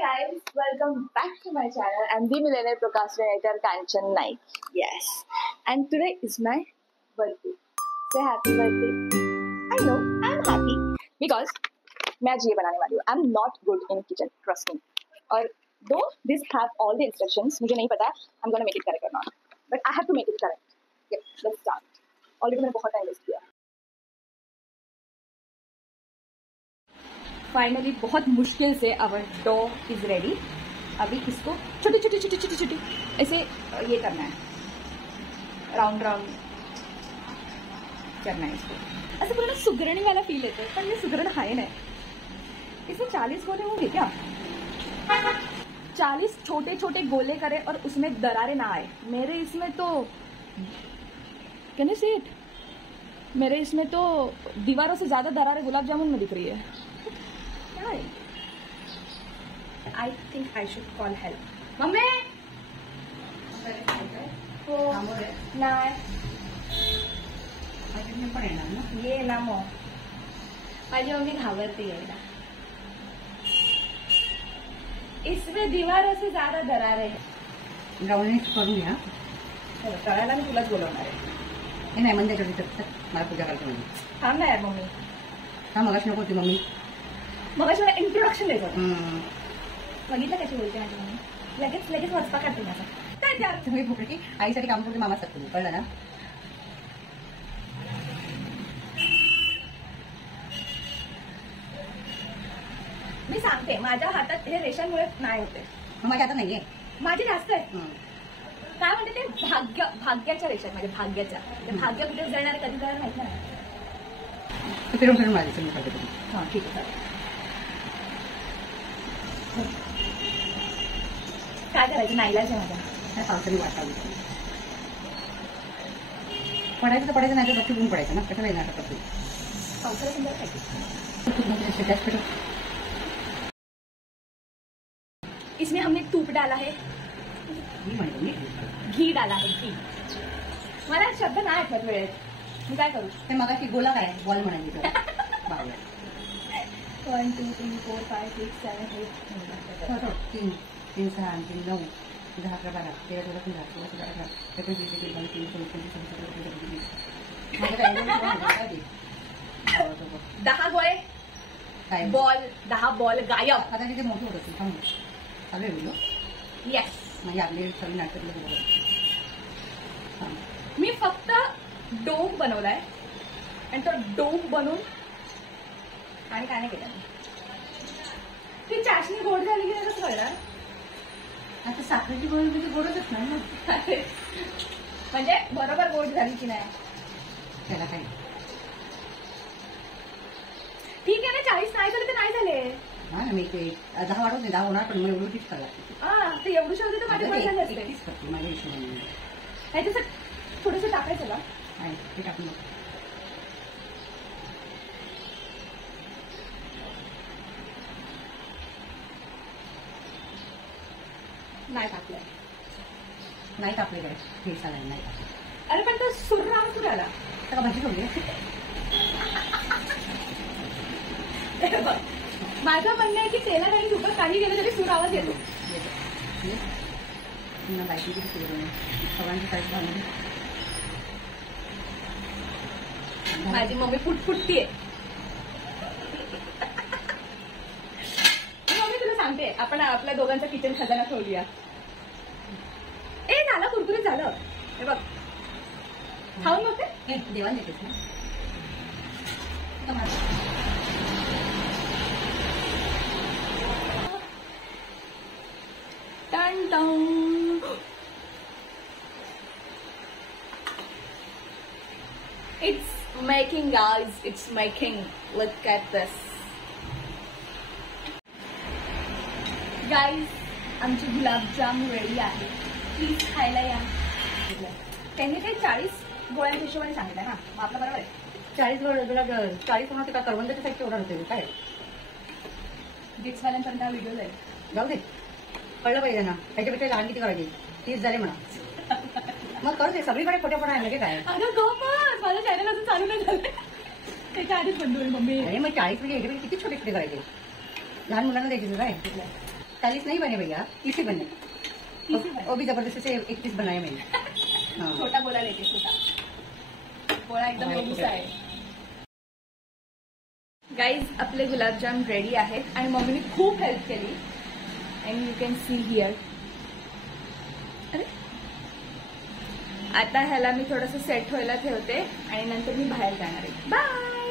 guys, welcome back to my channel. I'm the millennial procrastinator Kanchan Naik. Yes, and today is my birthday. Say happy birthday. I know, I'm happy because मैं आज ये बनाने वाली हूँ. I'm not good in kitchen, trust me. और though this have all the instructions, मुझे नहीं पता I'm gonna make it correct or not. But I have to make it correct. Okay, let's start. Already मैंने बहुत time waste KIA. Finally बहुत मुश्किल से आवर डो is ready. अभी इसको छोटी छोटी छोटी छोटी छोटी ऐसे ये करना है, राउंड राउंड करना है इसको. ऐसे पूरा सुगरणी वाला फील लेते हैं, पर ये सुगरण है नहीं. इसमें 40 गोले होंगे क्या? 40 छोटे छोटे गोले करें और उसमें दरारें ना आए. मेरे इसमें तो कैन यू सी इट, मेरे इसमें तो दीवारों से ज्यादा दरारें गुलाब जामुन में दिख रही है. I think I should call help. Mummy हो नाही ये ना मग माझी मम्मी घाबरती यायला. इसमें दीवारों से ज्यादा दरार है. गावणीच करून या करायला मी तुलाच बोलवणार आहे. हे नाही म्हणजे मला पूजा करते म्हणजे थांब ना यार मम्मी. हा मगाशी नको होती मम्मी. मगाशी मला इंट्रोडक्शन द्यायचं. बघितलं कशी बोलते माझी मम्मी. लगेच लगेच वचपा काढते माझा. काय त्यार तुम्ही फुकटी आईसाठी काम करते, मामा सकते कळलं ना. मी सांगते माझ्या हातात हे रेशनमुळे नाही होते. माझ्या आता नाहीये, माझे जास्त आहे. काय म्हणते ते भाग्याच्या रेषा, माझ्या भाग्याच्या. भाग्य कुठे जाणार कधी जाणार माहित नाही. फिरून फिरून माझी मी करते. हा ठीक आहे. काय करायचं, नाईलाज आहे माझ्या. काय पावसाळी वाटावी पडायचं तर पडायचं, नाही तर डॉक्टर पडायचं ना. कसं नाही नाटक करते पावसाळा सुंदर खायचं. इसमें हमने तूप डाला है, घी डाला है. घी मला शब्द नाही आठवत वेळेत. मी काय करू ते मगाशी गोला काय बॉल म्हणायची 1 2 3 4 5 6 7 8 3 3 6 3 9 10 11 12 13 14 15 16 17 18 19 20 21 22 10 गोळे बॉल, 10 बॉल गायब. आता तिथे मोठं होत असेल. थांब चालू बोललो. येस, म्हणजे आपले सगळे नाटक. मी फक्त डोम बनवलाय आणि तो डोम बनवून आणि काय नाही केलं. ती चाशणी गोड झाली की कसं कळणार? आता साखरेची गोड म्हणजे गोडच असणार ना. म्हणजे बरोबर गोड झाली की नाही त्याला काही ठीक आहे ना. 40 नाही झाले तर नाही झाले. हा ना, मी ते 10 वाढवत नाही, 10 होणार, पण मला एवढं किती करायला लागते. ते एवढं शोधते तर माझे पैसे असते. करते माझ्या हिशोबाने. ह्याच्यात थोडंसं टाकायचं का? ते टाकून नाही टाकलंय. नाही टाकले काय फेस आला नाही. अरे पण तो सुरराम कुठे आला? त्याला भाजी ठेवली. माझं म्हणणं आहे की तेला काही दुकान काही गेलं तरी सूर आवाज येतो. बायकी किती सुरू सगळ्यांची काही भावना. माझी मम्मी फुटफुटतीये. मम्मी तुला सांगते, आपण आपल्या दोघांचा किचन खजाना ठेवूया. झालं कुरकुरीत झालं. हे बघ खाऊन बघते. हे देवाला देतेस ना. टन टन. It's making, guys. It's making. Look at this. Guys, आमची गुलाबजाम रेडी आहे. प्लीज खायला या. त्यांनी ते 40 गोळ्यांच्या हिशोबाने सांगितलं ना, मग आपलं बरोबर आहे. 40 होणार. ते काय करवंदाच्या साईडचे ऑर्डर होते काय? गिफ्टवाल्यांपर्यंत हा व्हिडिओ जाईल. जाऊ दे, कळलं पाहिजे ना. त्याच्यापेक्षा लहान किती करायचे? 30 झाले म्हणा. मग करू दे, सगळीकडे खोट्यापणा आहे म्हणजे काय? अगं गप्प, माझं चॅनल अजून चालू नाही झालं. त्याच्या आधीच बंद होईल मम्मी. अरे मग 40 म्हणजे किती छोटे छोटे करायचे? लहान मुलांना द्यायचे काय? 40 नहीं बने भैया, 30 ही बने। वो भी जबरदस्ती से 31 बनाए मैंने। हाँ। छोटा बोला लेते सुद्धा बोळा एकदम एवढूसा आहे. गाईज आपले गुलाबजाम रेडी आहेत आणि मम्मीने खूप हेल्प केली. And you can see here. अरे आता ह्याला मी थोडंसं सेट व्हायला ठेवते आणि नंतर मी बाहेर जाणार आहे. बाय.